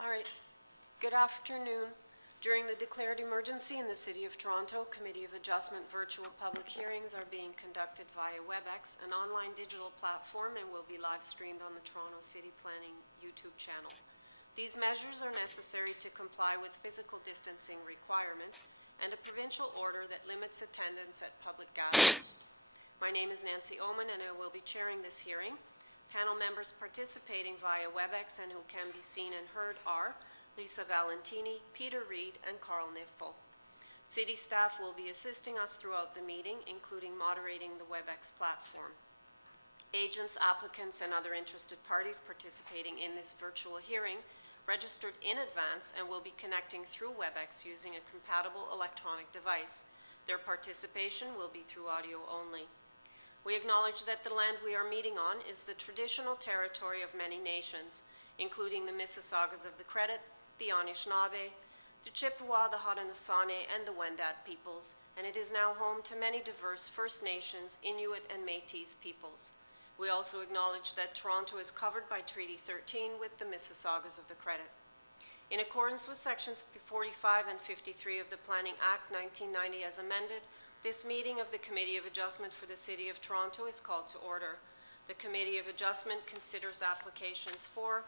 All right. Good afternoon. During the declared emergency in the City of Toronto, Committee of Adjustment virtual public hearings are being conducted via WebEx, an online digital platform, and will be live streamed on the Toronto City Planning YouTube channel. These measures are necessary to comply with physical distancing requirements and a provincial order that limits attendance at public gatherings. My name is Nancy Oman, and I will be chairing this hearing. Panel members participating via WebEx and who can be seen and heard are Lisa Valentini, Peter Reid, and Carl Niffel. City staff will be assisting us throughout the meeting, including moderating the WebEx platform. Agents, applicants, and other interested parties participating in this virtual hearing registered in advance and will be connecting through WebEx using a compatible electronic device. Their participation will be through audio only. We acknowledge that the land we are meeting on is the traditional territory of many nations, including the Mississaugas of the Credit, the Anishinaabe, the Chippewa, the Haudenosaunee, and the Wendat peoples, and it is now home to many diverse First Nations, Inuit, and Métis peoples. We also acknowledge that Toronto is covered by Treaty 13 with the Mississaugas of the Credit. In accordance with Sections 45 and 53 of the Planning Act 1990 as amended, this meeting of the Committee of Adjustment for the City of Toronto is called to order. The Committee of Adjustment considers applications for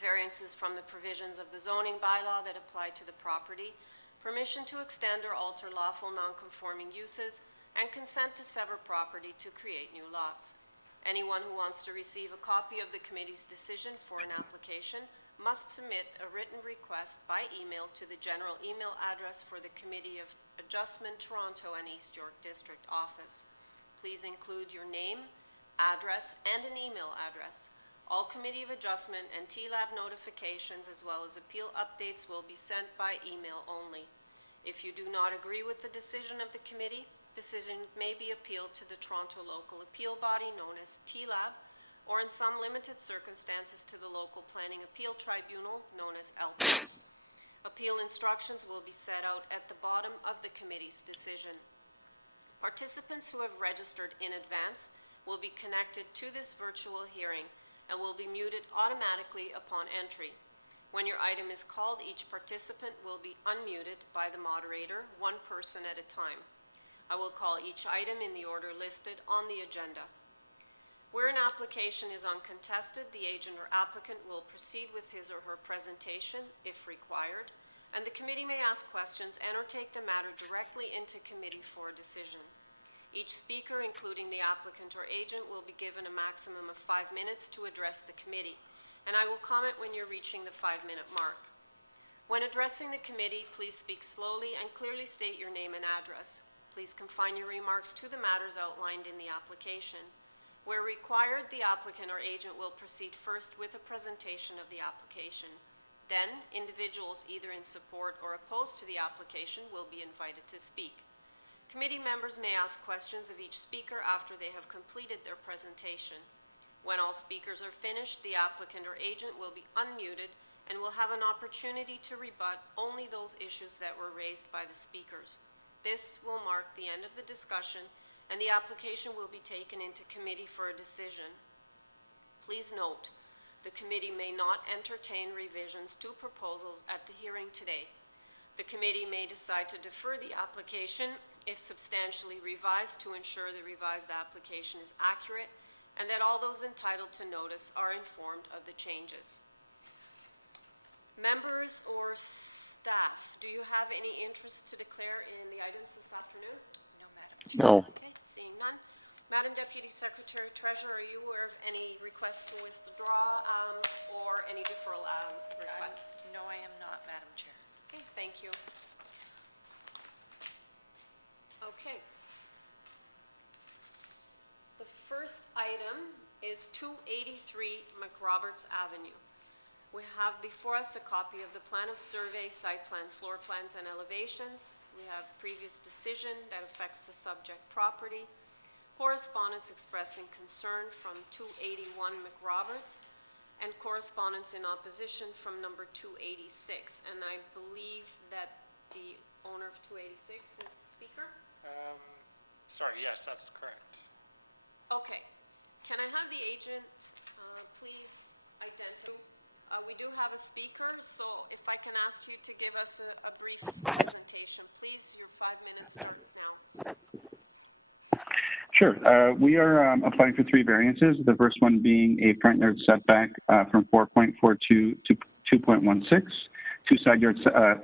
variances from the provisions of the zoning bylaw that apply to the property, permission to extend or alter lawful non-conforming uses, and consent to sever property to create new lots. Anyone who wants to receive a copy of the committee's decision for an application must submit a written request by email to the general email address for the Committee of Adjustment Toronto and East York District Office. Please include your name, address, and an email address. All Committee of Adjustment and TLAB notifications as well as appeal updates will be sent by email only. If you do not agree with the decision of the committee, decision may be appealed to the Toronto Local Appeal Body known as TLAB, or in some limited circumstances to the Local Planning Appeal Tribunal known as LPAT. Appeal instructions will be set out at the bottom of the committee's decision. Participants who have registered in advance will be connected to this virtual hearing and will be muted automatically upon entry. When your item is called, each participant will be unmuted by the moderator, one person at a time. I will call each item in the order listed on the agenda. Where an application is uncontested, the agent or applicant will proceed with his or her presentation if required, and the committee may ask questions and or take the matter directly into committee for a decision. Each speaker, including the applicant or agent, will be given a maximum of 5 minutes to address the committee, and I will comment when you're reaching the 5-minute mark. When addressing the committee, please speak slowly and clearly state your name and address. Please confine your remarks to the matters outlined in the application. Where required, the applicant or agent will proceed first with a presentation of the application. Then, individuals either in support or opposed to the application will be invited to speak. Committee members may ask questions of each speaker after they have completed their presentation. When all speakers are finished, the applicant or agent will be unmuted and will have an opportunity to rebut only those issues that were raised by the speakers. This will mark the end of the discussion, and the application will be taken into committee for a decision. Please note, the committee may not entertain revisions to proposals at the hearing today. The committee may decide to defer the application if substantially revised to ensure the revised application is accurate and that all those entitled to notice are informed of the changes. Members or staff, do you have any interest to declare in the items this afternoon? No, Madam Chair. No. Okay, seeing none. Madam Deputy Secretary Treasurer, are you aware of any requests to withdraw or any deferral requests? No, I am not, Madam Chair. Okay, thank you. Okay. The first item is 283 McRoberts Avenue. We have before us a copy of the plan of survey, site plan, floor plans, and elevations. We have previous decision that affects the subject property, correspondence expressing concern from 281 McRoberts, and correspondence in opposition from number 286. And I believe that the owner of 286 is speaker? Sorry, yes, that's correct. Okay. Can I have the agent please identify We do have a speaker, so if I can ask you to give us a brief presentation, please. Your 5 minutes start now. Sure. We are applying for 3 variances. The first one being a front yard setback from 4.42 to 2.16,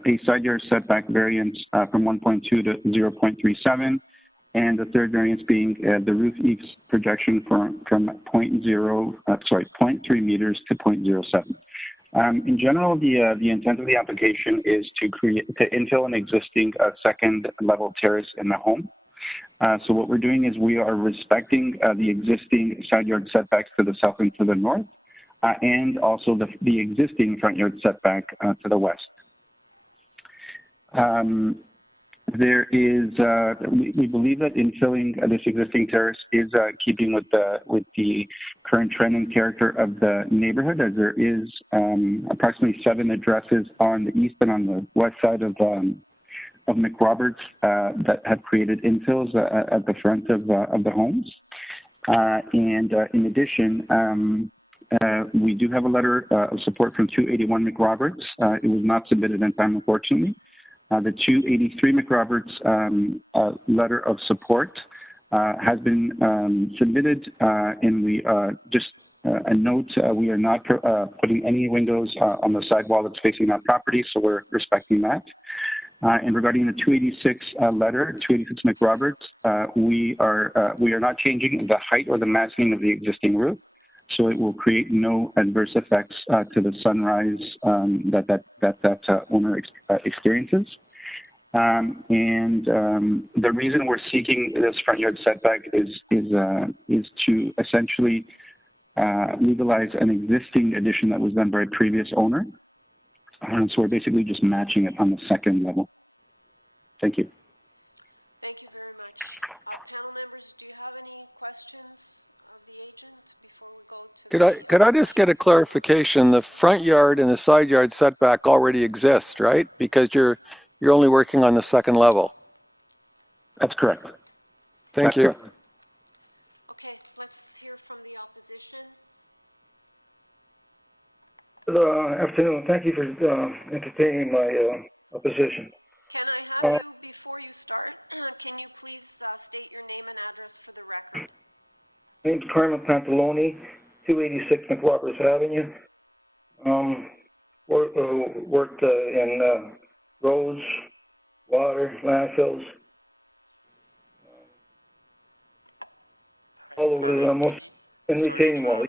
a side yard setback variance from 1.2 to 0.37, and the third variance being the roof eaves projection from 0.3 meters to 0.07. In general, the intent of the application is to infill an existing second level terrace in the home. So what we're doing is we are respecting the existing side yard setbacks to the south and to the north, and also the existing front yard setback to the west. There is, we believe that infilling this existing terrace is keeping with the current trend and character of the neighborhood, as there is approximately 7 addresses on the east and on the west side of McRoberts that have created infills at the front of the homes. And in addition, we do have a letter of support from 281 McRoberts. It was not submitted in time, unfortunately. The 283 McRoberts letter of support has been submitted, and we just a note, we are not putting any windows on the side wall that's facing that property, so we're respecting that. And regarding the 286 letter, 286 McRoberts, we are not changing the height or the massing of the existing roof, so it will create no adverse effects to the sunrise that owner experiences. The reason we're seeking this front yard setback is to essentially legalize an existing addition that was done by a previous owner. So we're basically just matching it on the second level. Thank you. Thank you very much. Panel members, do you have any questions of the agent before we go to Could I just get a clarification? The front yard and the side yard setback already exist, right? Because you're only working on the second level. That's correct. Thank you. Correct. Okay, let's hear from the opposition. Good afternoon. Thank you for entertaining my opposition. Can I have you, before you start, can you please state your name and address for the record? My name's Carmen Pantaloni, 286 McRoberts Avenue. Worked in roads, water, landfills. All over the most in retaining wall.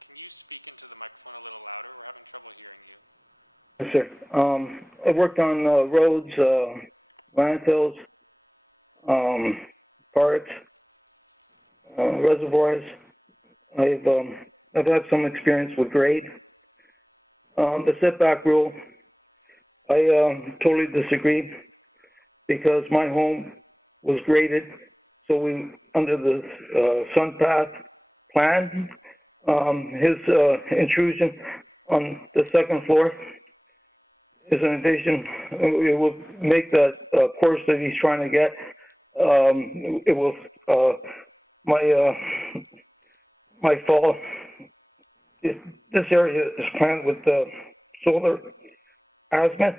Can you speak into the microphone a little louder? We're having trouble hearing you. Yes, sir. I worked on roads, landfills, parks, reservoirs. I've had some experience with grade. The setback rule, I totally disagree, because my home was graded, so we under the sun path plan. His intrusion on the second floor is an addition. It will make that course that he's trying to get. It will my fall. This area is planned with solar azimuth,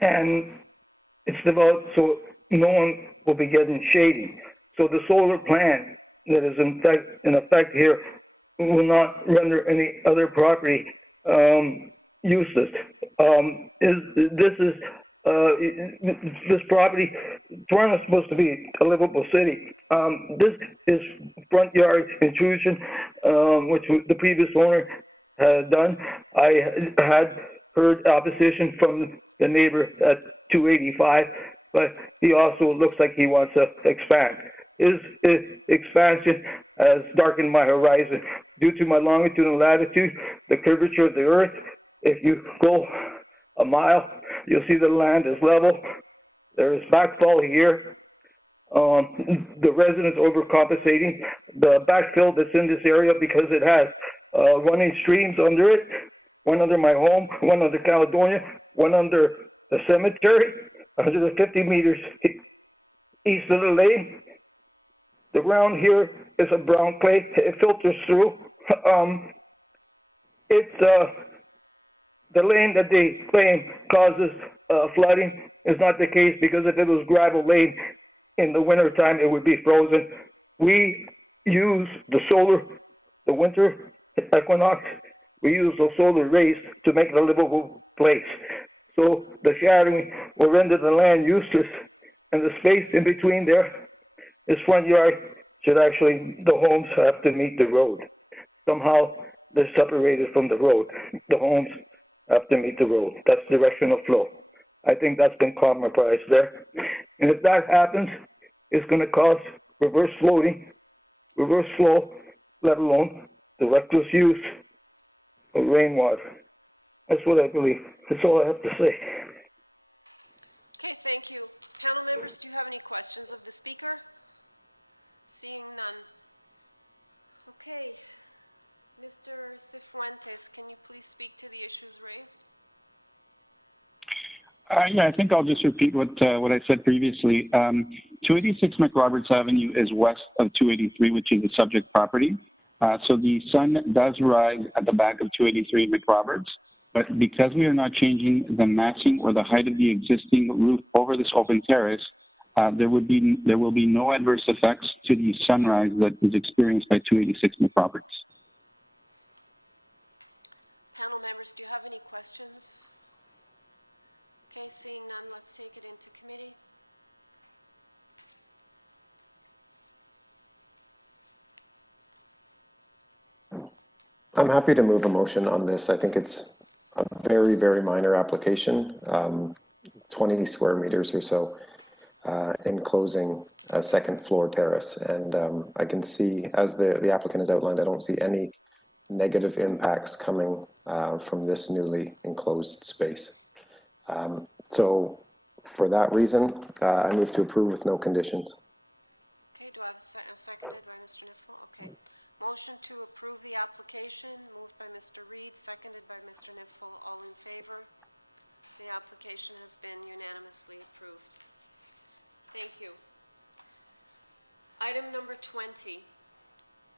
and it's developed so no one will be getting shady. So the solar plan that is in effect here will not render any other property useless. This property, Toronto is supposed to be a livable city. This is front yard intrusion, which the previous owner had done. I had heard opposition from the neighbor at 285, but he also looks like he wants to expand. His expansion has darkened my horizon. Due to my longitude and latitude, the curvature of the earth, if you go a mile, you'll see the land is level. There is backfall here. The residents overcompensating. The backfill that's in this area because it has running streams under it, one under my home, one under Caledonia, one under the cemetery, 150 meters east of the lane. The ground here is a brown clay. It filters through. It's, the lane that they claim causes flooding is not the case, because if it was gravel lane in the wintertime, it would be frozen. We use the winter equinox, we use the solar rays to make it a livable place. So the shadowing will render the land useless, and the space in between there, this front yard, should actually, the homes have to meet the road. Somehow they're separated from the road. The homes have to meet the road. That's directional flow. I think that's been compromised there. And if that happens, it's going to cause reverse flow, let alone the reckless use of rainwater. That's what I believe. That's all I have to say. Okay, thank you. Panel members, do you have any questions of the speaker? Seeing none. Okay, Mr. Cifuentes, can you please speak to the issues raised? Yeah, I think I'll just repeat what I said previously. 286 McRoberts Avenue is west of 283, which is the subject property. So the sun does rise at the back of 283 McRoberts, but because we are not changing the massing or the height of the existing roof over this open terrace, there will be no adverse effects to the sunrise that is experienced by 286 McRoberts. Panel members, do you have any questions? Okay, seeing none, let's take it into committee. I'm happy to move a motion on this. I think it's a very, very minor application, 20 square meters or so, enclosing a second floor terrace. And I can see, as the applicant has outlined, I don't see any negative impacts coming from this newly enclosed space. So for that reason, I move to approve with no conditions. Okay, do I have a seconded by Mr. Niffel? Okay. Motion to approve the application, moved by Mr. Reed, seconded by Mr. Niffel. All in favor? The application has been unanimously approved. Thank you. Item number 20,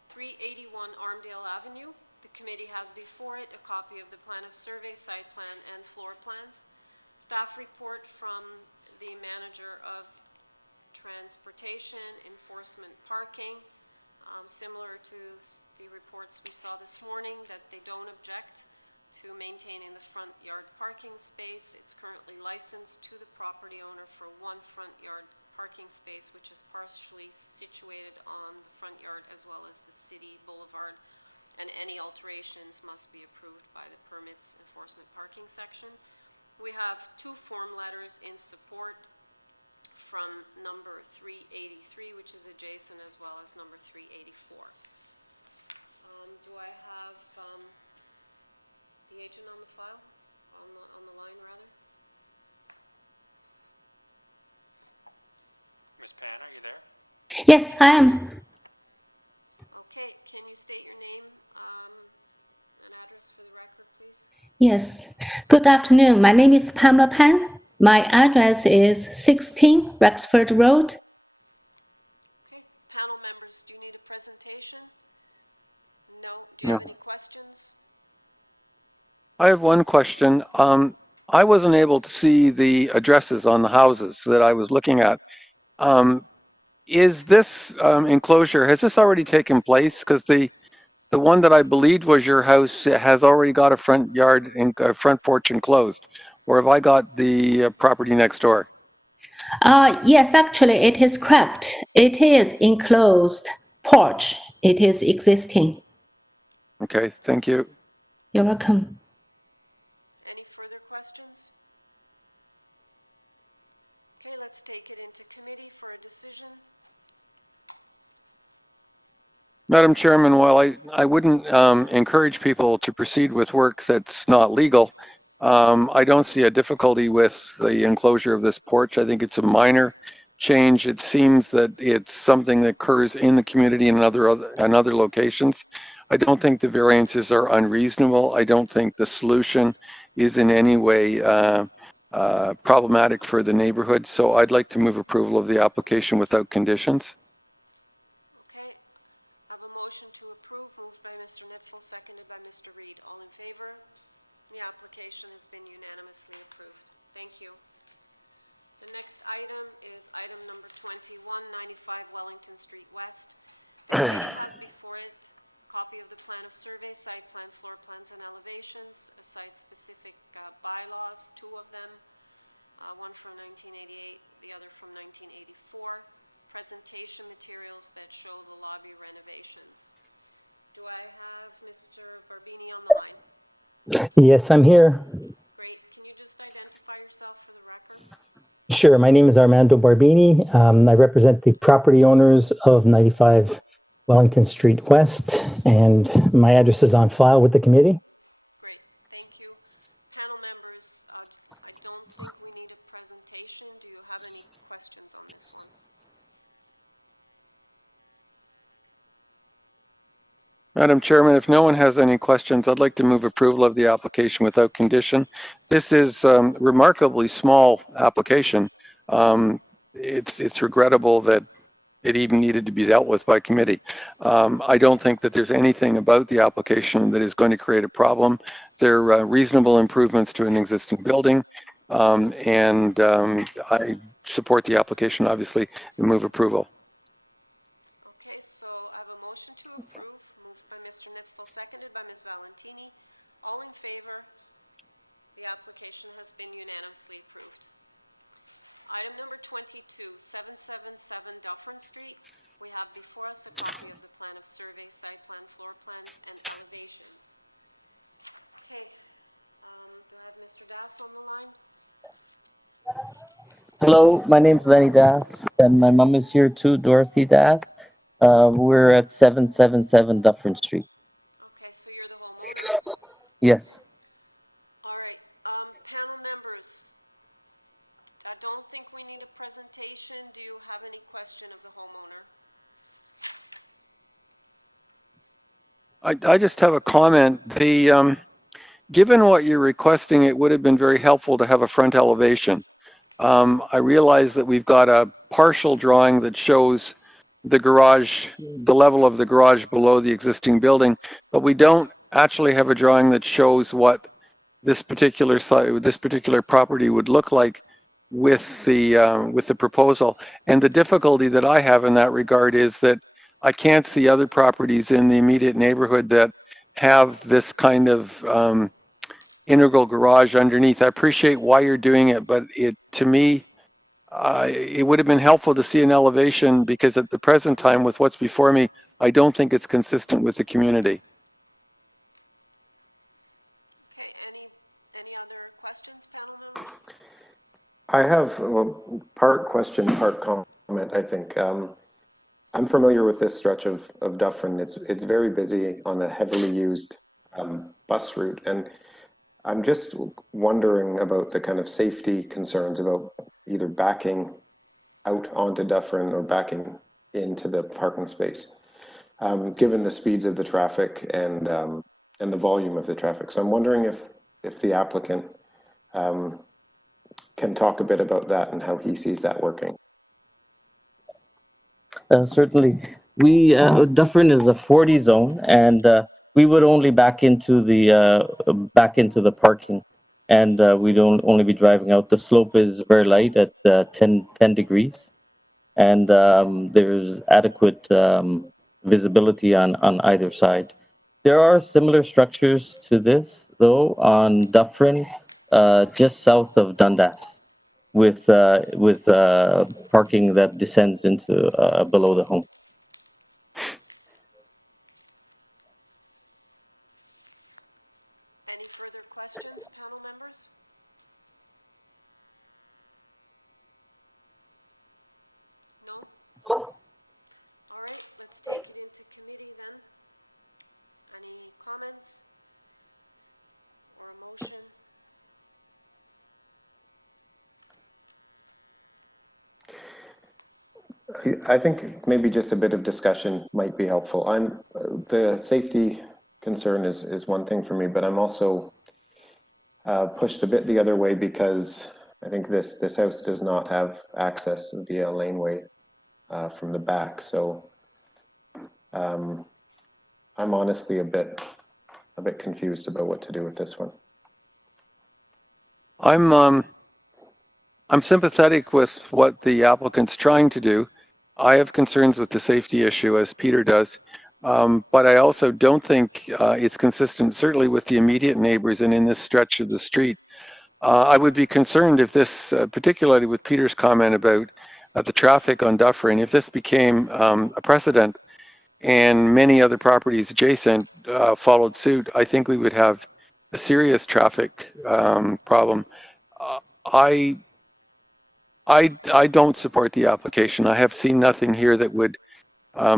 381 Armadale Avenue. The committee has before it a copy of the plan of survey, site plan, and floor plans. Staff report from the manager of transportation, enforcement, parking. Similar to the reports we saw this morning, that they don't object to maintaining the front yard parking space. It's currently licensed to the property owner for one front yard parking space, which is partially situated on the front yard as well as the city boulevard, and any alterations must be approved by the permits enforcement parking section. We have two form letters in support from number 383, which is adjacent, as well as number 384. Do I have the agent on the file, on the line rather? Ms. Pan, are you there? Yes, I am. Okay, can you state your name and address for the record, please? Yes. Good afternoon. My name is Pamela Pan. My address is 16 Rexford Road. Okay, panel members, do you need a presentation? No. Do you have any questions? I have one question. I wasn't able to see the addresses on the houses that I was looking at. Is this enclosure, has this already taken place? Because the one that I believed was your house has already got a front yard and a front porch enclosed. Or have I got the property next door? Yes, actually, it is correct. It is enclosed porch. It is existing. Okay, thank you. You're welcome. Any further questions? Okay, let's take it into committee for a decision. Madam Chairman, while I wouldn't encourage people to proceed with work that's not legal, I don't see a difficulty with the enclosure of this porch. I think it's a minor change. It seems that it's something that occurs in the community and in other locations. I don't think the variances are unreasonable. I don't think the solution is in any way problematic for the neighborhood. So I'd like to move approval of the application without conditions. Okay, I have a motion to approve, moved by Mr. Nipfel, seconded by Mr. Reed. All in favor? The application has been unanimously approved. Thank you. The next item is item number 21, 95 Wellington Street West. The committee has before it a copy of the plan of survey, site plan, floor plans, and elevations, a site-specific bylaws, two of them, one from 1988, the other from 1984, presentation materials that show the lobby renovations. Do I have Mr. Barbini on the line? Yes, I'm here. Great. Can you just identify yourself for the record? Sure. My name is Armando Barbini. I represent the property owners of 95 Wellington Street West, and my address is on file with the committee. Great. Thank you. Panel members, I don't think we need a presentation. Do you have any questions on this one? Madam Chairman, if no one has any questions, I'd like to move approval of the application without condition. This is a remarkably small application. It's regrettable that it even needed to be dealt with by committee. I don't think that there's anything about the application that is going to create a problem. They're reasonable improvements to an existing building, and I support the application, obviously, and move approval. Okay, so I have a motion to approve, moved by Mr. Nipfel, seconded by Ms. Valentini. All in favor? The application has been unanimously approved. Item number 22, 777 Dufferin Street. We have before us a copy of the plan of survey, site plan, floor plans, and elevations. Okay, do I have Mr. Das on the line? Hello, my name's Lenny Das, and my mom is here too, Dorothy Das. We're at 777 Dufferin Street. Okay, so you're the homeowner? Yes. All right, panel members, I don't think we need a presentation. Do you have any question of the homeowner? I just have a comment. Given what you're requesting, it would have been very helpful to have a front elevation. I realize that we've got a partial drawing that shows the garage, the level of the garage below the existing building, but we don't actually have a drawing that shows what this particular site, this particular property would look like with the proposal. And the difficulty that I have in that regard is that I can't see other properties in the immediate neighborhood that have this kind of integral garage underneath. I appreciate why you're doing it, but to me, it would have been helpful to see an elevation, because at the present time with what's before me, I don't think it's consistent with the community. Okay, any other questions, panel members? I have, well, part question, part comment, I think. I'm familiar with this stretch of Dufferin. It's very busy on a heavily used bus route, and I'm just wondering about the kind of safety concerns about either backing out onto Dufferin or backing into the parking space, given the speeds of the traffic and the volume of the traffic. So I'm wondering if the applicant can talk a bit about that and how he sees that working. Certainly. Dufferin is a 40 zone, and we would only back into the parking, and we don't only be driving out. The slope is very light at 10 degrees, and there's adequate visibility on either side. There are similar structures to this, though, on Dufferin, just south of Dundas, with parking that descends into below the home. Any further questions, panel members? No? All right, let's take it into committee then. Any comments or a motion? I think maybe just a bit of discussion might be helpful. The safety concern is one thing for me, but I'm also pushed a bit the other way because I think this house does not have access via a laneway from the back. So I'm honestly a bit confused about what to do with this one. I'm sympathetic with what the applicant's trying to do. I have concerns with the safety issue, as Peter does, but I also don't think it's consistent, certainly with the immediate neighbors and in this stretch of the street. I would be concerned if this, particularly with Peter's comment about the traffic on Dufferin, if this became a precedent and many other properties adjacent followed suit, I think we would have a serious traffic problem. I don't support the application. I have seen nothing here that would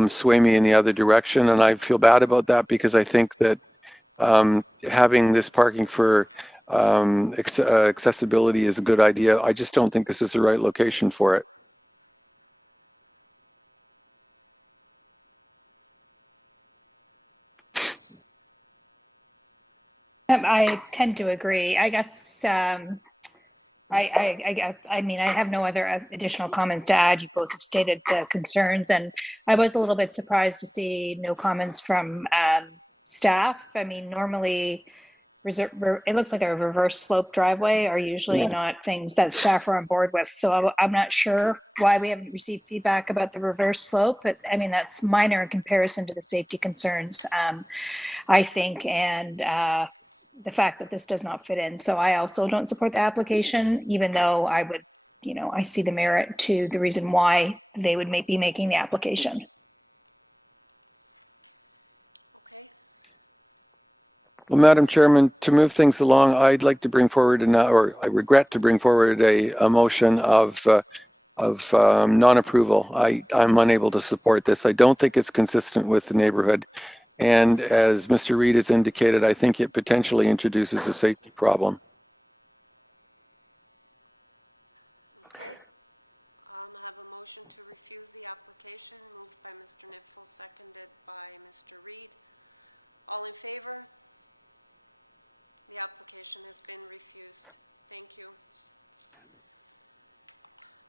sway me in the other direction, and I feel bad about that because I think that having this parking for accessibility is a good idea. I just don't think this is the right location for it. I tend to agree. I guess I mean, I have no other additional comments to add. You both have stated the concerns, and I was a little bit surprised to see no comments from staff. I mean, normally it looks like a reverse slope driveway are usually not things that staff are on board with. So I'm not sure why we haven't received feedback about the reverse slope, but I mean, that's minor in comparison to the safety concerns, I think, and the fact that this does not fit in. So I also don't support the application, even though I would, you know, I see the merit to the reason why they would be making the application. Okay. Well, Madam Chairman, to move things along, I'd like to bring forward, or I regret to bring forward a motion of non-approval. I'm unable to support this. I don't think it's consistent with the neighborhood. And as Mr. Reed has indicated, I think it potentially introduces a safety problem. Okay. I have a motion to refuse the application, moved by Mr. Nipfel, seconded by Mr. Reed. All in favor? The application has been refused. Thank you.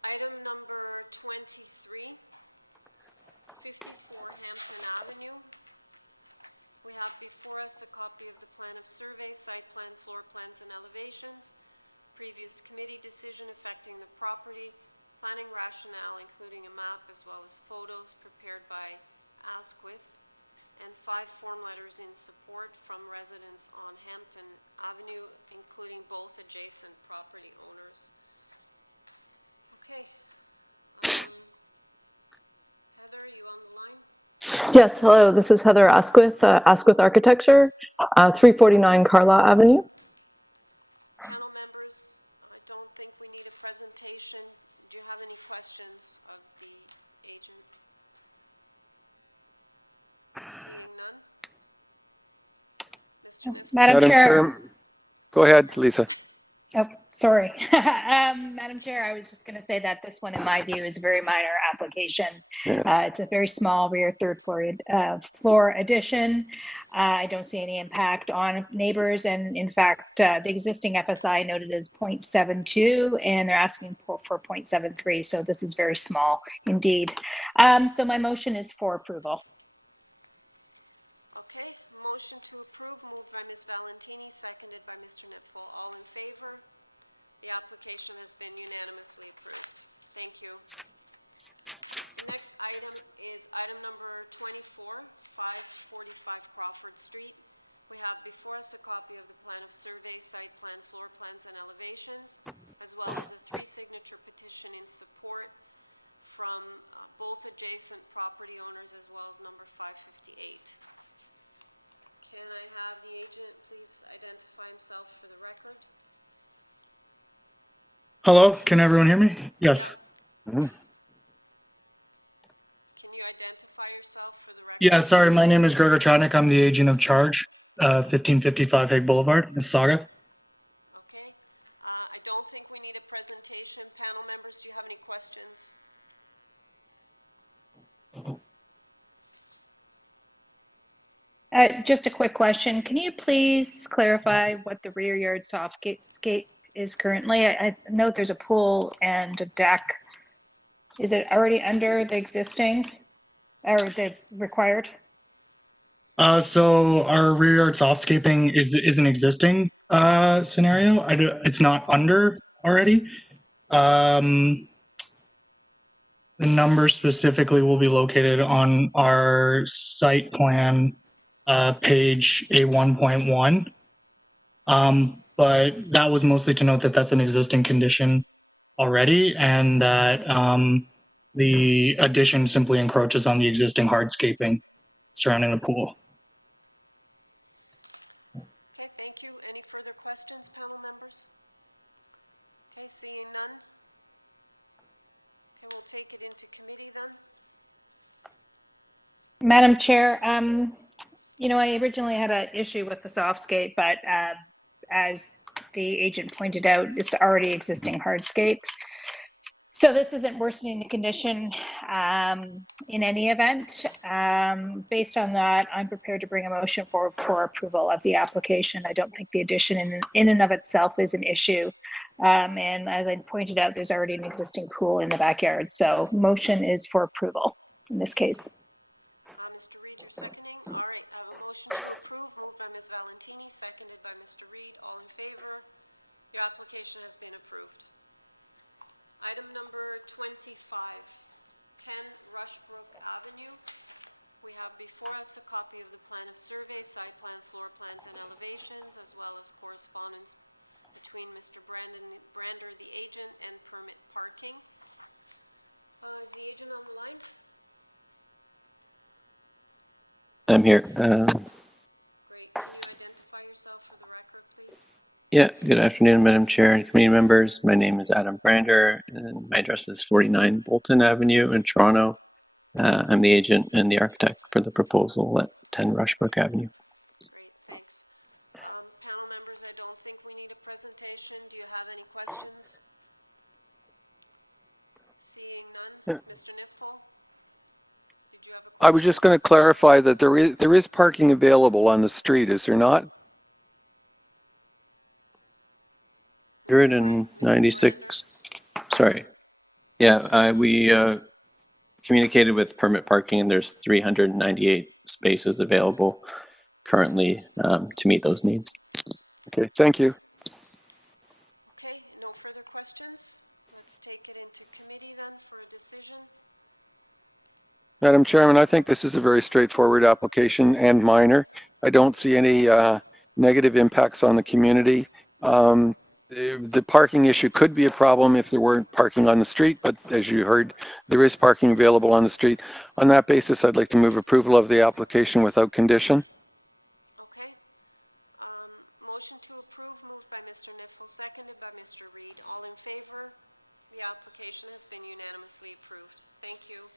Item number 23, 54 Hampton Avenue. We have before us a copy of the plan of survey, site plan, floor plans, and elevations, previous committee decision affecting the property, planning rationale, including a map as well as photos prepared by Asquith, and 5 form letters in support from residents on Hampton Avenue, including both adjacent property owners. Okay. Heather, are you on the line? Yes, hello, this is Heather Asquith, Asquith Architecture, 349 Carlaw Avenue. Panel members, I don't think we need a presentation. Do you have any questions of the agent? Seeing none. Mr. Niff? Madam Chair. Go ahead, Lisa. Oh, sorry. Madam Chair, I was just going to say that this one, in my view, is a very minor application. Yeah. It's a very small rear third floor addition. I don't see any impact on neighbors. And in fact, the existing FSI noted as 0.72, and they're asking for 0.73. So this is very small indeed. So my motion is for approval. Okay, motion to approve, moved by Ms. Valentini, seconded by Mr. Nipfel. All in favor? The application has been unanimously approved. Thank you. The next item is item number 24, 545 Crawford Street. We have before us a copy of the plan of survey, site plan, floor plans, and elevations, as well as a 3-signature petition in support from both adjacent property owners, as well as number 558. Can I have the agent please identify himself for the record? Hello, can everyone hear me? Yes. Yep. Can you identify yourself for the record? Yeah, sorry, my name is Gregor Chodnik. I'm the agent of charge, 1555 Hague Boulevard, Mississauga. Okay. I don't think we need a presentation. Panel members, do you have any questions? Just a quick question. Can you please clarify what the rear yard softscape is currently? I note there's a pool and a deck. Is it already under the existing or the required? So our rear yard softscaping is an existing scenario. It's not under already. The number specifically will be located on our site plan page A1.1. But that was mostly to note that that's an existing condition already, and that the addition simply encroaches on the existing hardscaping surrounding the pool. Okay, thank you. Any further questions, panel members? Okay, seeing none. Okay, we'll take it into committee then. Madam Chair, you know, I originally had an issue with the softscape, but as the agent pointed out, it's already existing hardscape. So this isn't worsening the condition in any event. Based on that, I'm prepared to bring a motion forward for approval of the application. I don't think the addition in and of itself is an issue. And as I pointed out, there's already an existing pool in the backyard. So motion is for approval in this case. Mr. Reid, you're seconding. All right, I have a motion to approve, moved by Ms. Valentini, seconded by Mr. Reid. All in favor? Your application has been approved. Item number 25, 10 Rushbrook Avenue. We have before us a copy of the plan of survey, site plan, floor plans, and elevations, as well as correspondence between Mr. Brander, the agent, and permit parking. Is the agent on the line? I'm here. Great. Can you identify yourself for the record, please? Yeah, good afternoon, Madam Chair and committee members. My name is Adam Brander, and my address is 49 Bolton Avenue in Toronto. I'm the agent and the architect for the proposal at 10 Rushbrook Avenue. Great, thanks. Panel members, I don't think we need a presentation. Do you have any questions? Seeing none. Yeah. Mr. Nifel? Did you have a question? I was just going to clarify that there is parking available on the street, is there not? 196. Sorry. Yeah, we communicated with permit parking, and there's 398 spaces available currently to meet those needs. Okay, thank you. Okay, no further questions. Let's take it into committee then for a decision. Madam Chairman, I think this is a very straightforward application and minor. I don't see any negative impacts on the community. The parking issue could be a problem if there weren't parking on the street, but as you heard, there is parking available on the street. On that basis, I'd like to move approval of the application without condition. Okay. Motion to approve, moved by Mr. Nifel, seconded by Mr. Reid. All in favor? The application has been unanimously approved. Thank you.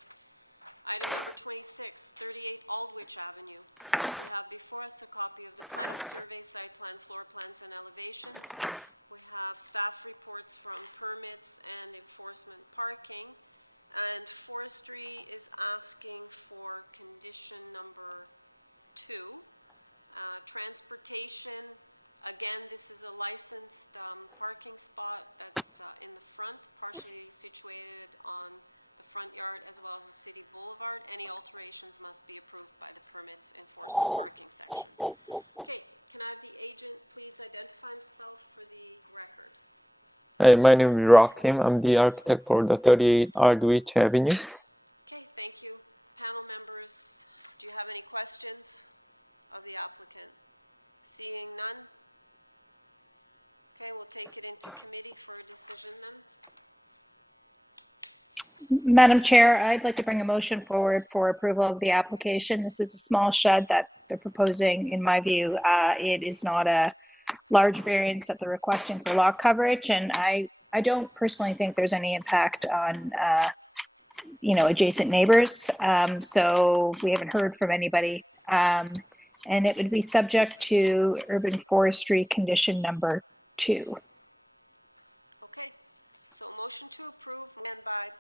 Item number 26, 38 ALDWYCH Avenue. We have before us a copy of the plan of survey, site plan, floor plans, and elevations. We have staff reports from permits and enforcement parking. And forestry is asking for condition number 2. Transportation, again, this is a licensed parking spot that's in the front, partially situated on the front yard as well as the city boulevard. Any alterations must be approved by the permits enforcement parking section. Okay, can I have the agent please identify himself for the record? Hi, my name is Rakim. I'm the architect for the 38 ALDWYCH Avenue. Okay, thank you. Panel members, do you have any questions of the applicant? Seeing none? Okay, we'll take it into committee for a decision then. Madam Chair, I'd like to bring a motion forward for approval of the application. This is a small shed that they're proposing. In my view, it is not a large variance that they're requesting for lot coverage, and I don't personally think there's any impact on adjacent neighbors. So we haven't heard from anybody, and it would be subject to urban forestry condition number 2. Okay, so motion to approve and by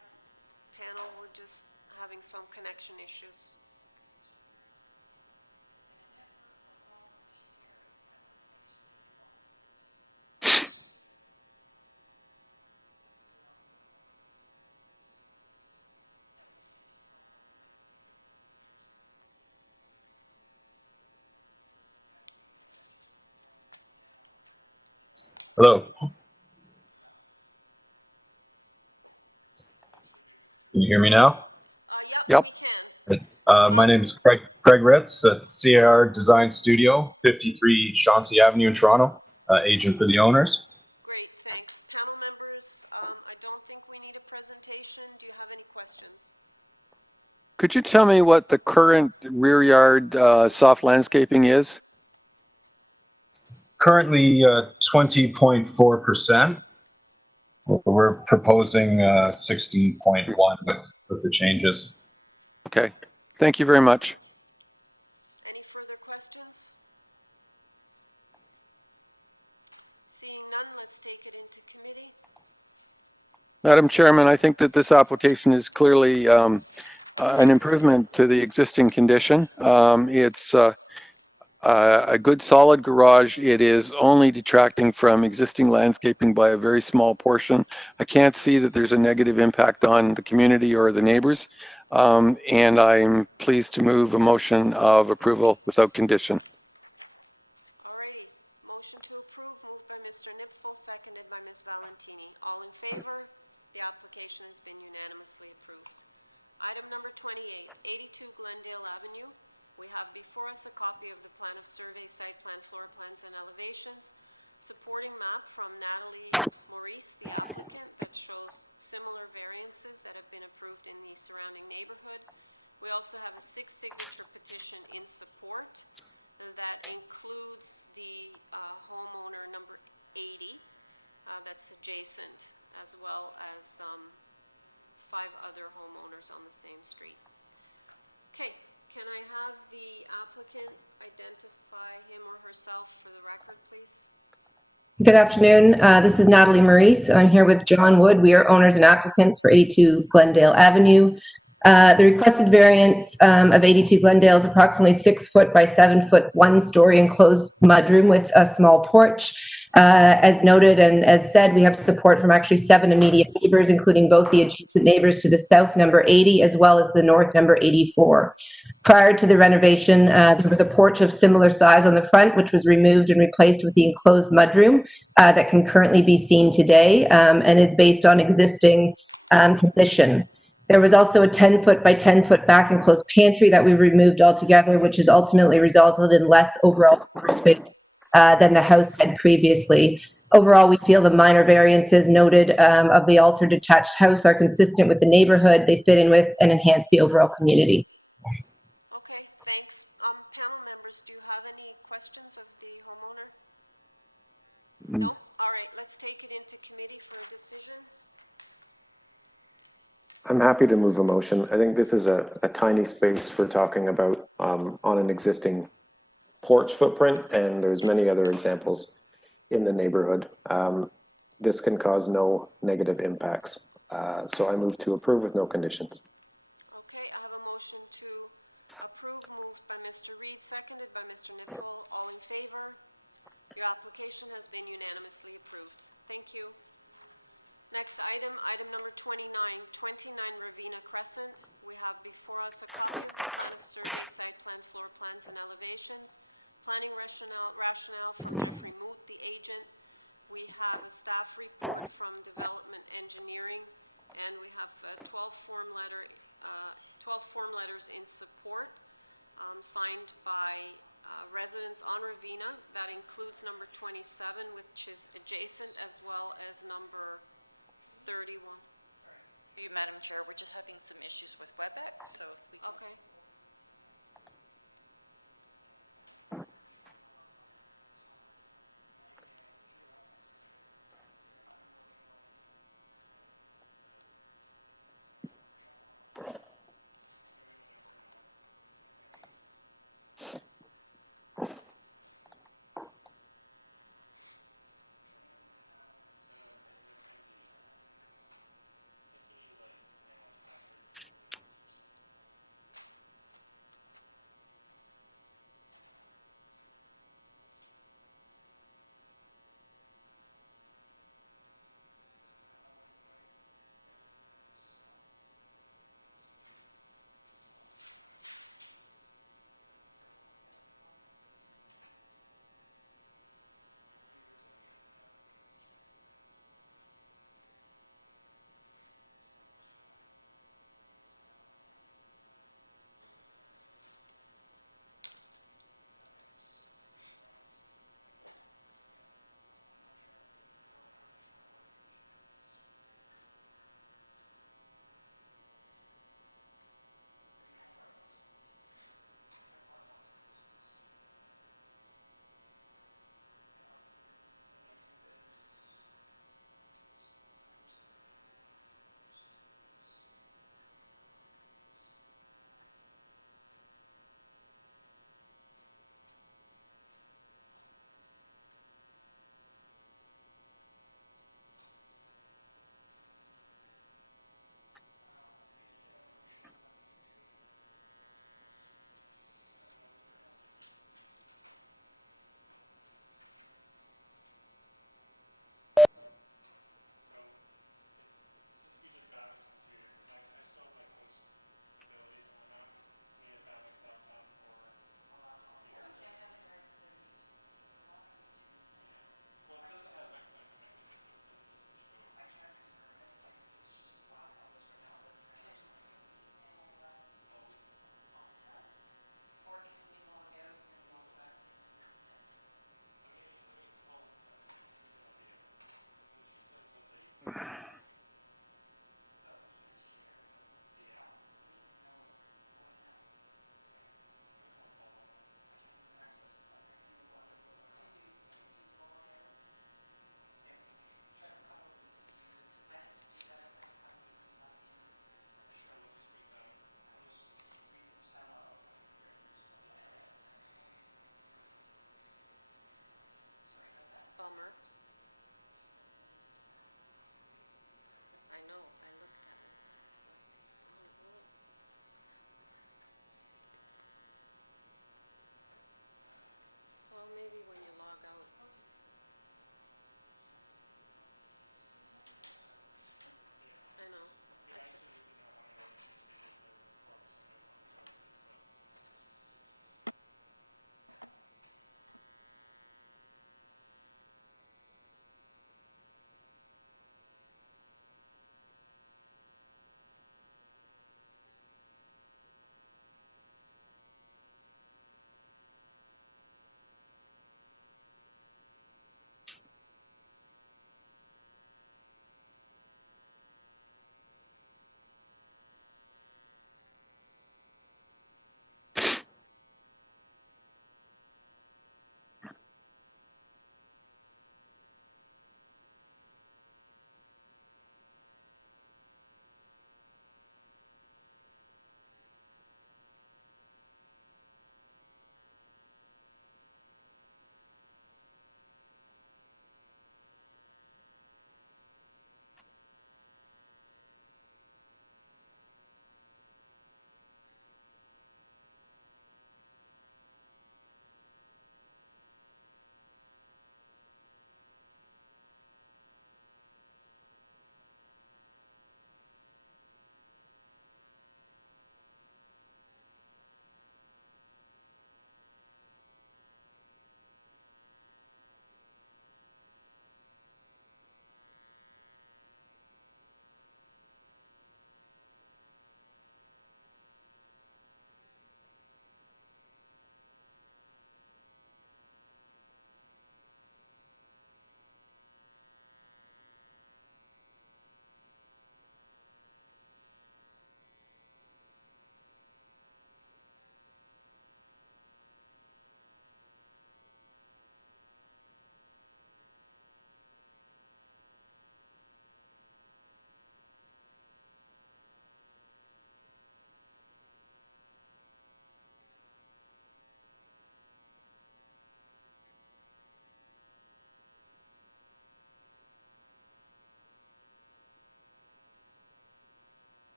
panel, we're just having some connection issues. Hello. Can you hear me now? Yep, we can. My name is Craig Ritz at CAR Design Studio, 53 Chauncey Avenue in Toronto, agent for the owners. Great, thanks. Panel members, I don't think we need a presentation. Do you have any questions? Could you tell me what the current rear yard soft landscaping is? Currently 20.4%. We're proposing 16.1 with the changes. Okay, thank you very much. Any further questions? Seeing none, let's take it into committee. Madam Chairman, I think that this application is clearly an improvement to the existing condition. It's a good solid garage. It is only detracting from existing landscaping by a very small portion. I can't see that there's a negative impact on the community or the neighbors. And I'm pleased to move a motion of approval without condition. Alrighty, motion to approve moved by Mr. Nipfel, seconded by Ms. Valentini. All in favor? The application has been unanimously approved. Item number 28, 82 Glendale Avenue. We have before us a copy of the plan of survey, site plan, floor plans, and elevations. Supporting map from Natalie Maurice, the applicant, that shows similar variances that have been approved in the surrounding neighborhood. We also have a 6-signature petition in support that includes the homeowner number 80 that's adjacent, as well as 5 other homeowners on the same street. Okay. Can I have the applicant identify him or herself for the record, please? Good afternoon. This is Natalie Maurice, and I'm here with John Wood. We are owners and applicants for 82 Glendale Avenue. The requested variance of 82 Glendale is approximately 6 foot by 7 foot, 1-story enclosed mudroom with a small porch. As noted and as said, we have support from actually 7 immediate neighbors, including both the adjacent neighbors to the south, number 80, as well as the north, number 84. Prior to the renovation, there was a porch of similar size on the front, which was removed and replaced with the enclosed mudroom that can currently be seen today and is based on existing condition. There was also a 10 foot by 10 foot back enclosed pantry that we removed altogether, which has ultimately resulted in less overall floor space than the house had previously. Overall, we feel the minor variances noted of the altered detached house are consistent with the neighborhood. They fit in with and enhance the overall community. Okay, thanks. Panel members, do you have any questions of the homeowner? No? All right, let's take it into committee for a decision. I'm happy to move a motion. I think this is a tiny space we're talking about on an existing porch footprint, and there's many other examples in the neighborhood. This can cause no negative impacts. So I move to approve with no conditions. Okay, I have a motion to approve moved by Mr. Reed, seconded by Mr. Nipfel. All in favor? Your application has been unanimously approved. Thank you. Next item, item number 29, 29 RAVINA CRESCENT. We have before us a copy of the plan of survey, site plan, floor plans, and elevations. Planning rationale from Jeffrey Moot, the agent. We have a staff report from Development Engineering, and we have 12 form letters in support signed by residents on RAVINA. That includes number 27, which is adjacent, as well as number 31. Sorry, Madam Chair, we're just having some issues with WebEx, so if we can. Okay.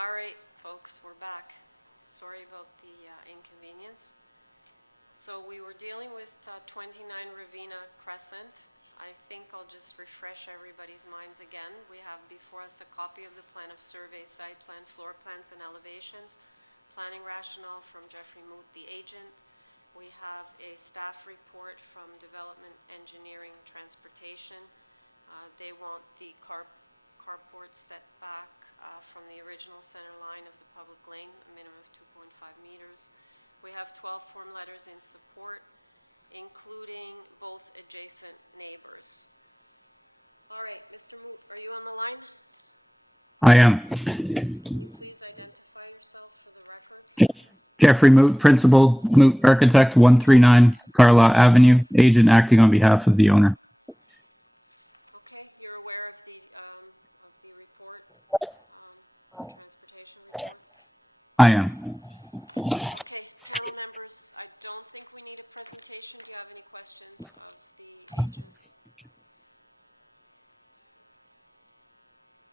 All right, folks, we're back. Sorry about the inconvenience. So we were dealing with 29 RAVINA CRESCENT. I think I'll just refresh everybody's minds again. We have before us a copy of the plan of survey, site plan, floor plans, and elevations, planning rationale from Jeffrey Moot, the agent. We have a staff report from Development, Engineering, Transportation. They want the carport setback from the original center line of the public lane, a minimum of 2.5 meters. We have 12 form letters in support, including both adjacent neighbors. All right, Mr. Moot, are you on the line? I am. Can you please identify yourself for the record? Jeffrey Moot, Principal, Moot Architect, 139 Carlaw Avenue, agent acting on behalf of the owner. Okay, you're aware of the report, the transportation report? I am. Okay, panel members, I don't think we need a presentation. Do you have any questions of the agent?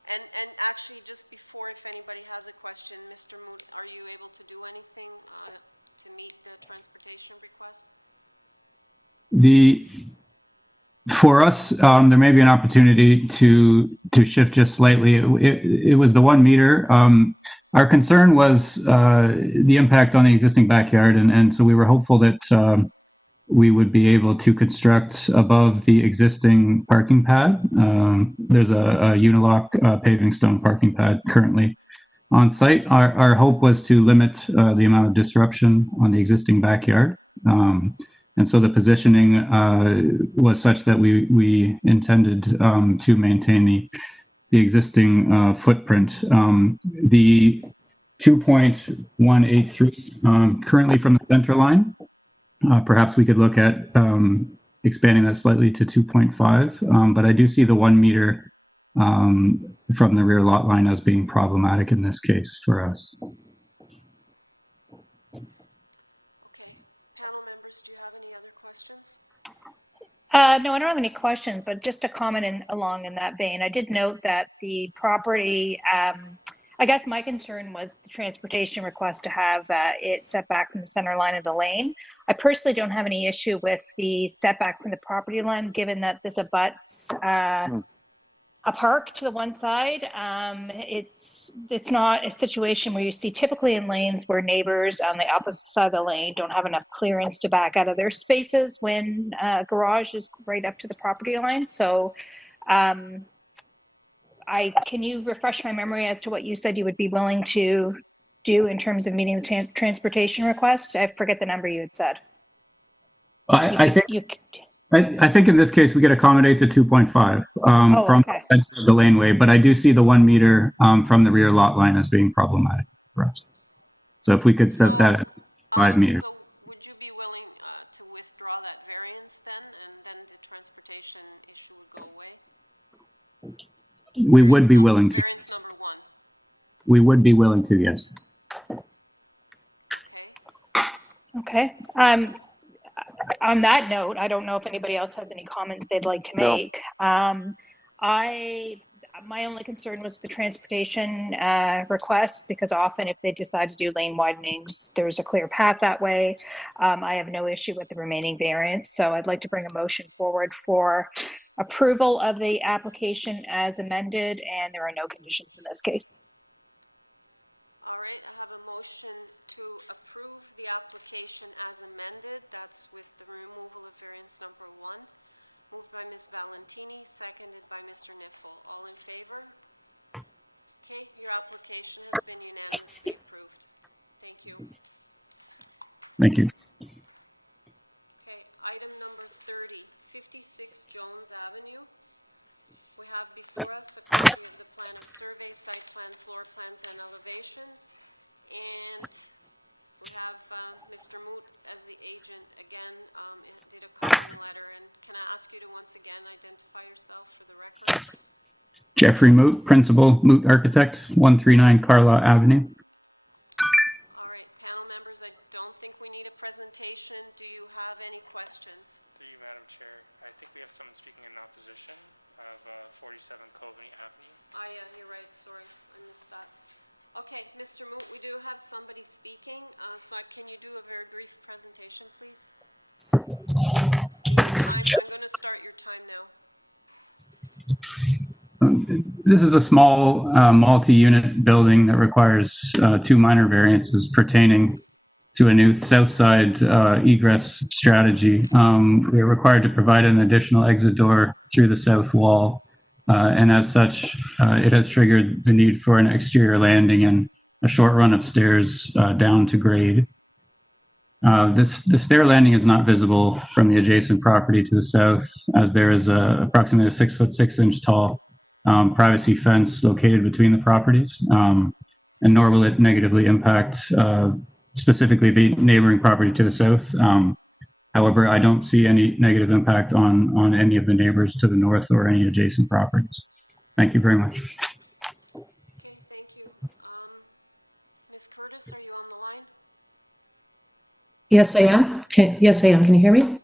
And actually, just before, if anybody has a question, Mr. Moot, are you able to do anything to meet the transportation request? For us, there may be an opportunity to shift just slightly. It was the 1 meter. Our concern was the impact on the existing backyard, and so we were hopeful that we would be able to construct above the existing parking pad. There's a unilock paving stone parking pad currently on site. Our hope was to limit the amount of disruption on the existing backyard. And so the positioning was such that we intended to maintain the existing footprint. The 2.183 currently from the center line, perhaps we could look at expanding that slightly to 2.5, but I do see the 1 meter from the rear lot line as being problematic in this case for us. Okay, panel members, do you have any other questions? No, I don't have any questions, but just a comment along in that vein. I did note that the property, I guess my concern was the transportation request to have it set back from the center line of the lane. I personally don't have any issue with the setback from the property line, given that this abuts a park to the one side. It's not a situation where you see typically in lanes where neighbors on the opposite side of the lane don't have enough clearance to back out of their spaces when garage is right up to the property line. So can you refresh my memory as to what you said you would be willing to do in terms of meeting the transportation request? I forget the number you had said. I think in this case we could accommodate the 2.5 from the center of the laneway, but I do see the 1 meter from the rear lot line as being problematic for us. So if we could set that at 5 meters. So would you be willing to withdraw that variance then, and then the transportation issue would go away? We would be willing to. Variance number 1. We would be willing to, yes. Okay. On that note, I don't know if anybody else has any comments they'd like to make. My only concern was the transportation request, because often if they decide to do lane widenings, there's a clear path that way. I have no issue with the remaining variance, so I'd like to bring a motion forward for approval of the application as amended, and there are no conditions in this case. All right, I have a motion to approve the application as amended. That's with the removal of variance number 1. Moved by Ms. Valentini, seconded by Mr. Niffel. All in favor? Okay, your application has been unanimously approved. Thank you. Thank you. Okay, item number 30, 56 Jones Avenue. We have before us a copy of the plan of survey, site plan, floor plans, and elevations. And we have Mr. Moot as the agent again, did a covering letter. And can I ask you to once again identify yourself for the record? Jeffrey Moot, Principal, Moot Architect, 139 Carlaw Avenue. All right, panel members, I don't think we need a presentation. Do you have any questions? Through you, Madam Chair. I think we have someone speaking in opposition of 47 Coveney Avenue. Ah, yeah, you're right. Sorry, I missed that. Okay, Mr. Moot, we do have somebody speaking, can you do a very brief presentation, please? I'm going to start your time now. This is a small multi-unit building that requires 2 minor variances pertaining to a new south side egress strategy. We are required to provide an additional exit door through the south wall, and as such, it has triggered the need for an exterior landing and a short run of stairs down to grade. The stair landing is not visible from the adjacent property to the south, as there is approximately a 6'6" tall privacy fence located between the properties, and nor will it negatively impact specifically the neighboring property to the south. However, I don't see any negative impact on any of the neighbors to the north or any adjacent properties. Thank you very much. Okay, thank you. Ms. Curtis, are you on the line? Yes, I am. Yes, I am. Can you hear me?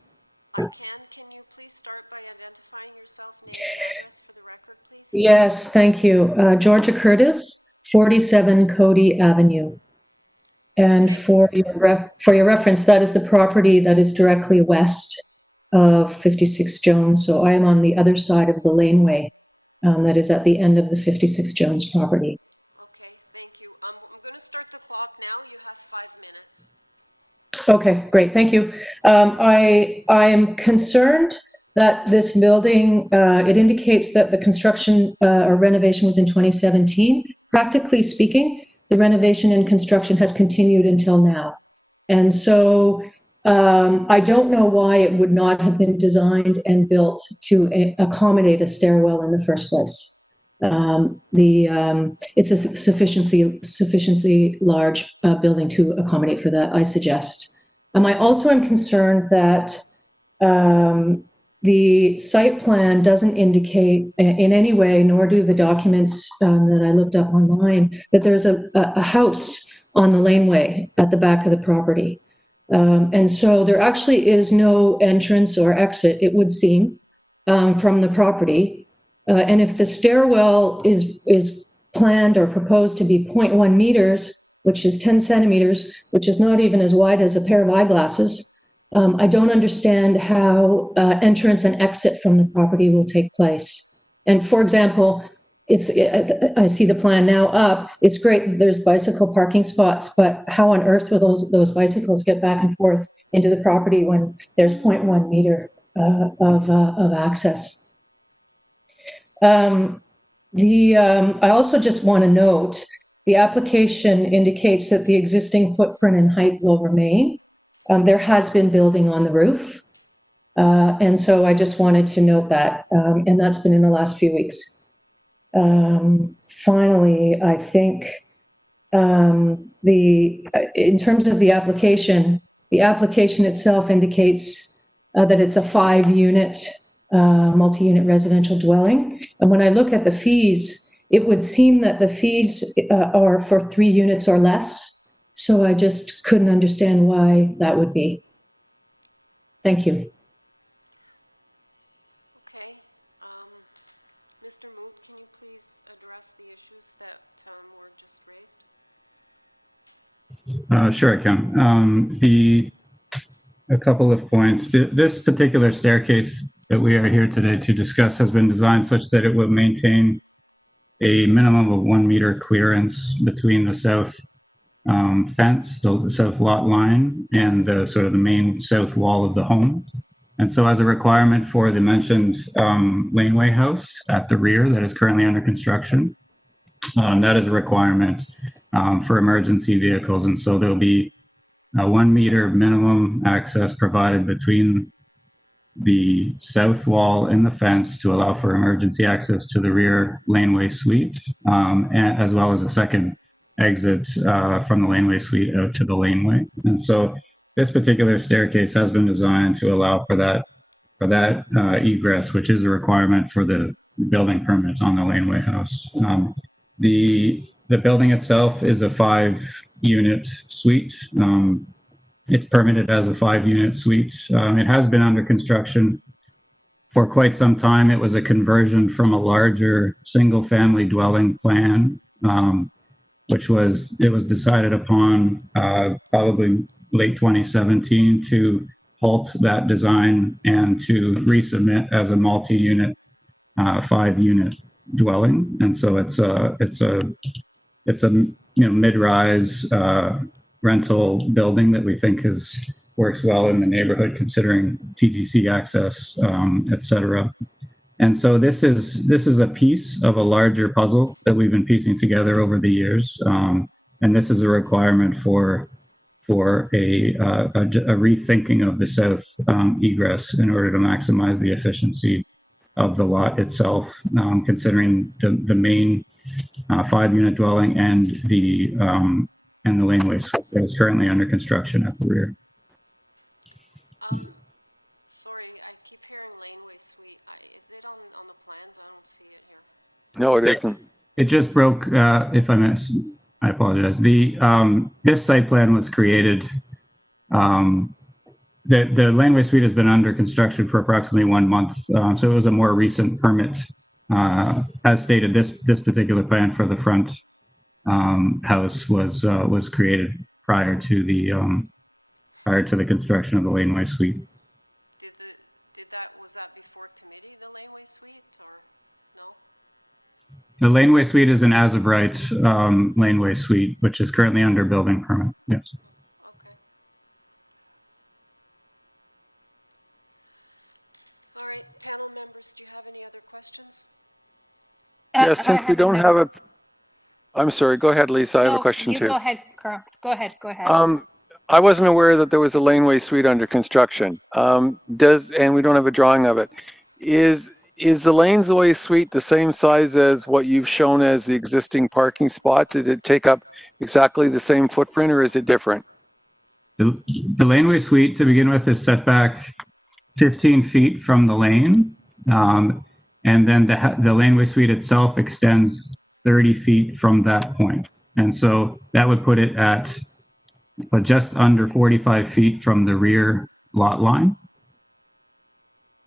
I can. Can you please start by identifying yourself, name and address for the record, please? Yes, thank you. Georgia Curtis, 47 Cody Avenue. And okay. for your reference, that is the property that is directly west of 56 Jones. So I am on the other side of the laneway that is at the end of the 56 Jones property. Okay, thank you. I'm going to start the clock now. You have 5 minutes. Okay, great. Thank you. I am concerned that this building, it indicates that the construction or renovation was in 2017. Practically speaking, the renovation and construction has continued until now. And so I don't know why it would not have been designed and built to accommodate a stairwell in the first place. It's a sufficiently large building to accommodate for that, I suggest. I also am concerned that the site plan doesn't indicate in any way, nor do the documents that I looked up online, that there's a house on the laneway at the back of the property. And so there actually is no entrance or exit, it would seem, from the property. And if the stairwell is planned or proposed to be 0.1 meters, which is 10 centimeters, which is not even as wide as a pair of eyeglasses, I don't understand how entrance and exit from the property will take place. And for example, I see the plan now up. It's great, there's bicycle parking spots, but how on earth will those bicycles get back and forth into the property when there's 0.1 meter of access? I also just want to note, the application indicates that the existing footprint and height will remain. There has been building on the roof. And so I just wanted to note that, and that's been in the last few weeks. Finally, I think in terms of the application itself indicates that it's a 5-unit multi-unit residential dwelling. And when I look at the fees, it would seem that the fees are for 3 units or less. So I just couldn't understand why that would be. Thank you. Okay. Mr. Moot, can you please address the issues that were just raised? Sure, I can. A couple of points. This particular staircase that we are here today to discuss has been designed such that it would maintain a minimum of 1 meter clearance between the south fence, the south lot line, and the sort of the main south wall of the home. And so as a requirement for the mentioned laneway house at the rear that is currently under construction, that is a requirement for emergency vehicles. And so there'll be a 1 meter minimum access provided between the south wall and the fence to allow for emergency access to the rear laneway suite, and as well as a second exit from the laneway suite out to the laneway. And so this particular staircase has been designed to allow for that egress, which is a requirement for the building permit on the laneway house. The building itself is a 5-unit suite. It's permitted as a 5-unit suite. It has been under construction for quite some time. It was a conversion from a larger single-family dwelling plan which was decided upon probably late 2017 to halt that design and to resubmit as a multi-unit 5-unit dwelling. And so it's a mid-rise rental building that we think works well in the neighborhood, considering TTC access, et cetera. And so this is a piece of a larger puzzle that we've been piecing together over the years. And this is a requirement for a rethinking of the south egress in order to maximize the efficiency of the lot itself, considering the main 5-unit dwelling and the laneway that is currently under construction at the rear. Sorry, I keep hearing laneway suite. Is it on the plans? I don't see it here. No, it isn't. It just broke. If I missed, I apologize. This site plan was created. The laneway suite has been under construction for approximately 1 month, so it was a more recent permit. As stated, this particular plan for the front house was created prior to the construction of the laneway suite. Was that before committee, the laneway suite, or no? The laneway suite is an as-of-right laneway suite, which is currently under building permit. Yes. Okay. All right, panel members, do you have any other questions? Yeah, since we don't have a, I'm sorry, go ahead, Lisa, I have a question too. Go ahead, Carl. Go ahead. I wasn't aware that there was a laneway suite under construction. And we don't have a drawing of it. Is the laneway suite the same size as what you've shown as the existing parking spot? Did it take up exactly the same footprint, or is it different? The laneway suite, to begin with, is set back 15 feet from the lane. And then the laneway suite itself extends 30 feet from that point. And so that would put it at just under 45 feet from the rear lot line.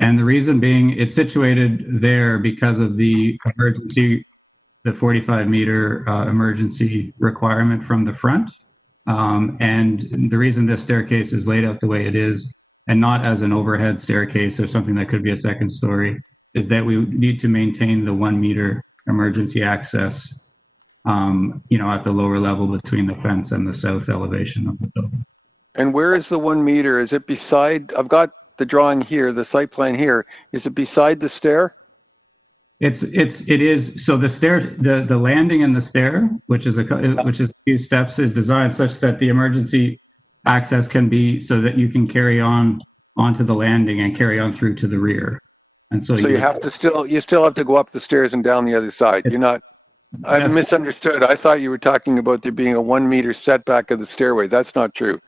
And the reason being, it's situated there because of the 45-meter emergency requirement from the front. And the reason this staircase is laid out the way it is, and not as an overhead staircase or something that could be a second story, is that we need to maintain the 1-meter emergency access at the lower level between the fence and the south elevation of the building. And where is the 1 meter? Is it beside, I've got the drawing here, the site plan here. Is it beside the stair? It is. So the stair, the landing and the stair, which is a few steps, is designed such that the emergency access can be so that you can carry on onto the landing and carry on through to the rear. And so you still have to go up the stairs and down the other side. You're not. I misunderstood. I thought you were talking about there being a 1 meter setback of the stairway. That's not true.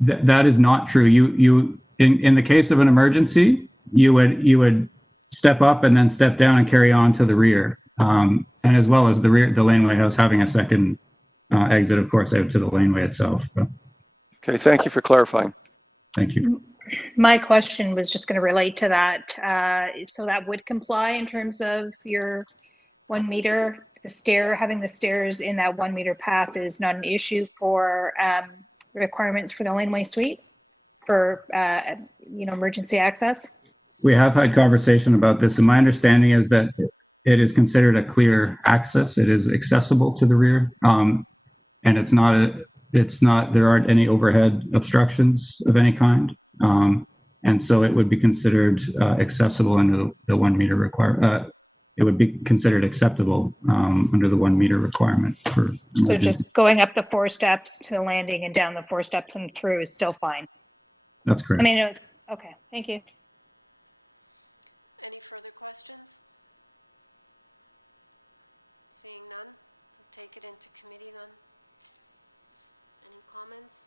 That is not true. You in the case of an emergency, you would step up and then step down and carry on to the rear, and as well as the laneway house having a second exit, of course, out to the laneway itself. Okay, thank you for clarifying. Thank you. My question was just going to relate to that. So that would comply in terms of your 1 meter. Having the stairs in that 1 meter path is not an issue for requirements for the laneway suite for emergency access. We have had conversation about this, and my understanding is that it is considered a clear access. It is accessible to the rear, and it's not. There aren't any overhead obstructions of any kind, and so it would be considered accessible under the 1 meter requirement. It would be considered acceptable under the 1 meter requirement for. So just going up the 4 steps to the landing and down the 4 steps and through is still fine. That's correct. I mean, it's okay. Thank you. Any further questions? Seeing none, we'll take it into committee then. Any comments?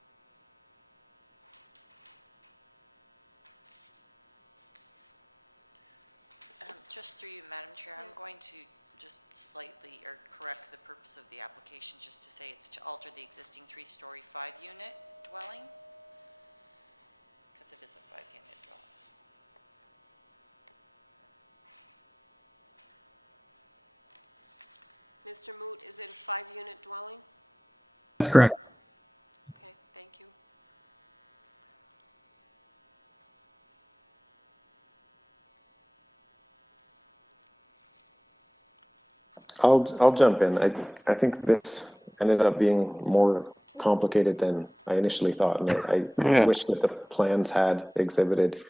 Just through you, Madam Chair, I'm going to just slightly correct the purpose of the application, just to say it's to alter the existing 3-story 5-unit dwelling, because it is a 5-unit dwelling. Mr. Moot, is it a 5-unit dwelling? That's correct. Okay, thank you. I'll jump in. I think this ended up being more complicated than I initially thought, and I wish that the plans had exhibited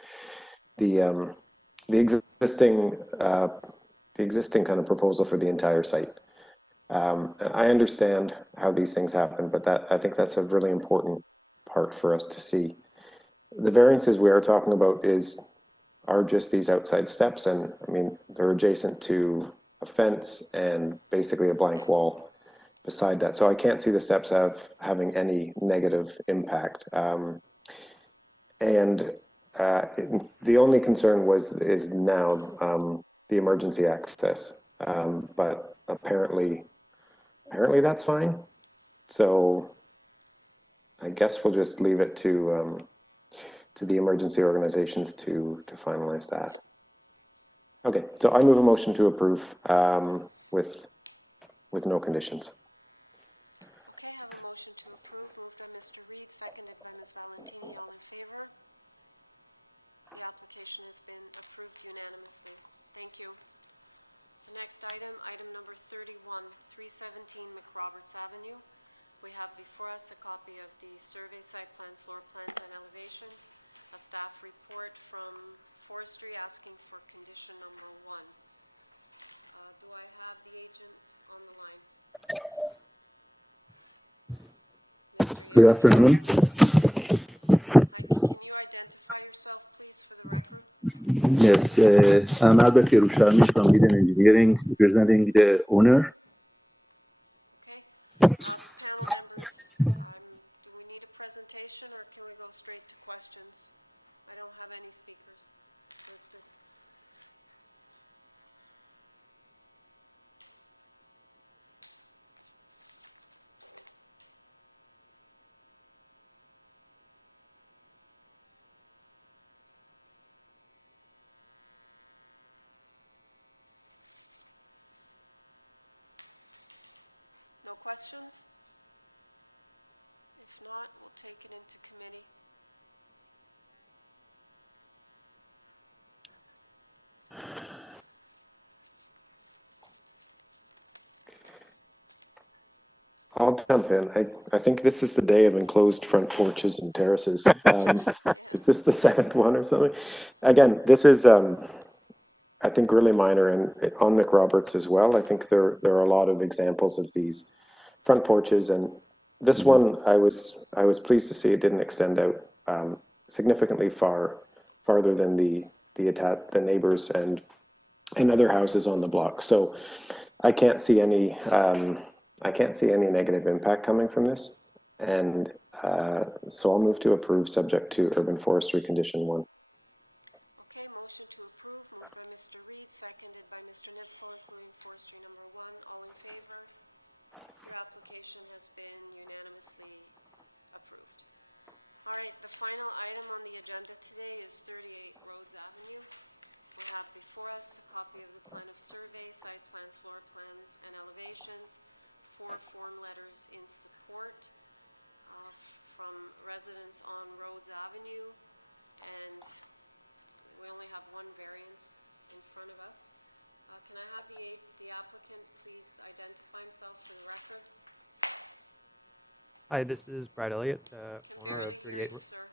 the existing kind of proposal for the entire site. And I understand how these things happen, but I think that's a really important part for us to see. The variances we are talking about are just these outside steps, and I mean they're adjacent to a fence and basically a blank wall beside that. So I can't see the steps having any negative impact. The only concern is now the emergency access, but apparently that's fine. So I guess we'll just leave it to the emergency organizations to finalize that. Okay, so I move a motion to approve with no conditions. Okay, I have a motion to approve, moved by Mr. Reed, seconded by Ms. Valentini. All in favor? The application has been approved unanimously. Thank you. The next item, item number 31, 317 McRoberts Avenue. We have before us a copy of the survey site plan, floor plans, and elevations, a staff report from Forestry asking for condition number 1. Do I have the agent on the line? Mr. Good afternoon. Hi, can you identify yourself, please, for the record? Yes, I'm Albert Yerushalmi from Eden Engineering, representing the owner. Okay. Panel members, do we need a presentation or can we go straight to questions? I don't have any speakers listed. No questions? If not, we'll take it into committee. I'll jump in. I think this is the day of enclosed front porches and terraces. Is this the 7th one or something? Again, this is, I think, really minor, and on McRoberts as well. I think there are a lot of examples of these front porches, and this one I was pleased to see it didn't extend out significantly farther than the neighbors and other houses on the block. So I can't see any negative impact coming from this, and so I'll move to approve subject to urban forestry condition 1. Okay, motion to approve, moved by Mr. Reed, seconded by Mr. Nipfel, including forestry number 1. All in favor? Your application has been unanimously approved. All right, the final item on the agenda today is 38 Rhodes Avenue. We have before us a copy of the plan of survey, site plan, floor plans, and elevations, 4 form letters in support from residents on Rhodes Avenue, and we only have 1 variance in front of us. Can I have the applicant please identify himself for the record? Hi, this is Brad Elliott. Can barely hear you, sir.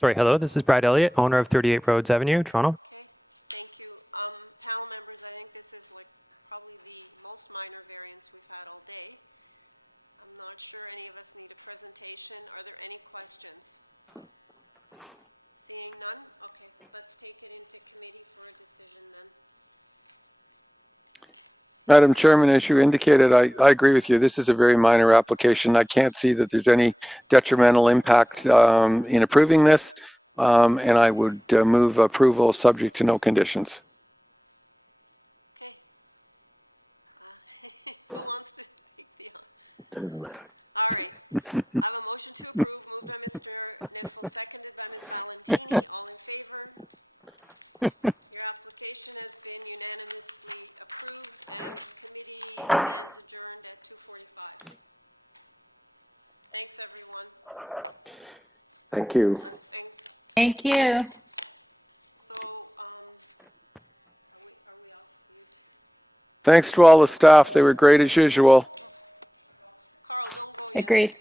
Sorry, hello, this is Brad Elliott, owner of 38 Rhodes Avenue, Toronto. Okay, thank you. Panel members, I think this is like probably the most minor variance we've had all day. I'm not sure any of us need a presentation. Are there any questions? Seeing none? Okay, let's take it into committee for a decision then. Madam Chairman, as you indicated, I agree with you. This is a very minor application. I can't see that there's any detrimental impact in approving this, and I would move approval subject to no conditions. Okay. Who wants to take the on? All right. I have a motion to approve, moved by Mr. Nipfel, seconded by Ms. Valentini. All in favor? Your application has been unanimously approved and committee stands adjourned at 2:45. Thanks, everyone. Thank you. And Thank you. so, are we off mute? Thanks to all the staff. They were great as usual. Carl, don't go yet. Agreed.